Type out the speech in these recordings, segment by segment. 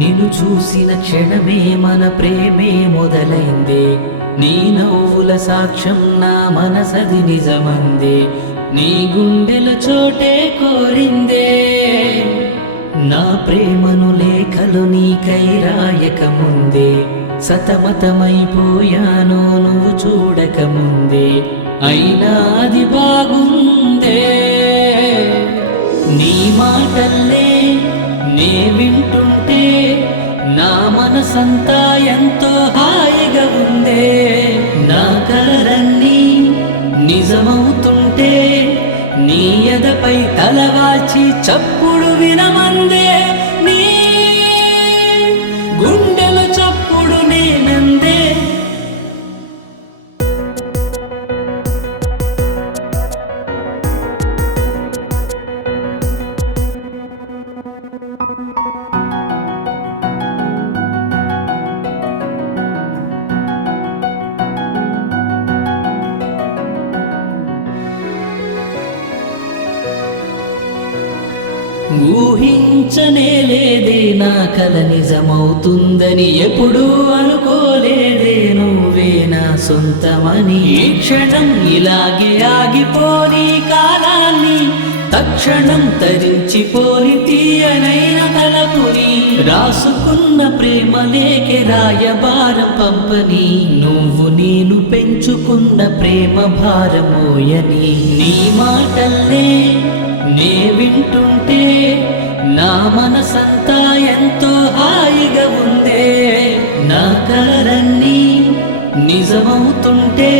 నిన్ను చూసిన క్షణమే మన ప్రేమే మొదలైందే, నీ నవ్వుల సాక్ష్యం నా మనసది నిజమందే, నీ గుండెల చోటే కోరిందే. నా ప్రేమను లేఖలు నీకై రాయక ముందే, సతమతమైపోయాను నువ్వు చూడక ముందే, అయినా అది బాగుందే. నీ మాటల్లే నే వింటుంటే నా మనసంతా ఎంతో హాయిగా ఉందే, నా కలలన్నీ నిజమవుతుంటే నీ ఎదపై తలవాల్చి చప్పుడు వినమందే, నీ గుండెల చప్పుడు నేనందే. ఊహించనే లేదే నా కల నిజమవుతుందని, ఎప్పుడూ అనుకోలేదే నువ్వే నా సొంతమని. ఈ క్షణం ఇలాగే ఆగిపోని కాలాన్ని, తక్షణం తరించిపోని తీయనైన తలపుని, రాసుకున్న ప్రేమ లేఖే రాయబారం పంపని, నువ్వు నేను పెంచుకున్న ప్రేమ భారమోయని. నీ మాటల్లే నే వింటుంటే నా మనసంతా ఎంతో హాయిగా ఉందే, నా కలలన్నీ నిజమవుతుంటే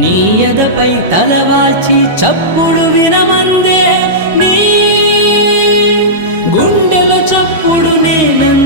నీ ఎదపై తలవాల్చి చప్పుడు వినమందే, నీ గుండెల చప్పుడు నేనందే.